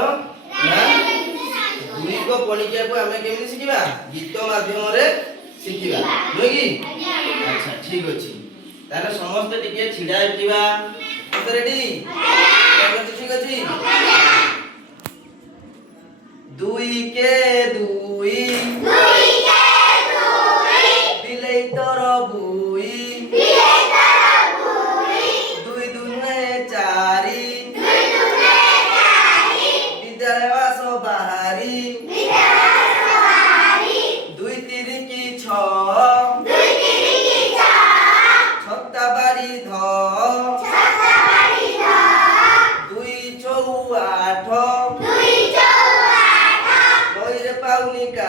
ना दुई को पणिकिया को आमे केमि शिखिबा गीत माध्यम रे शिखिबा नुई की अच्छा ठीक अछि ताले समस्त टिके छिडा हिबा तो रेडी ठीक अछि दुई के दुई बिलै तर बुई दुई दुने चारि विद्यालय वास बाहारी दुई तिरि की छ छत्ता बारी ध दुई चौ आठ नईरे पाउनी का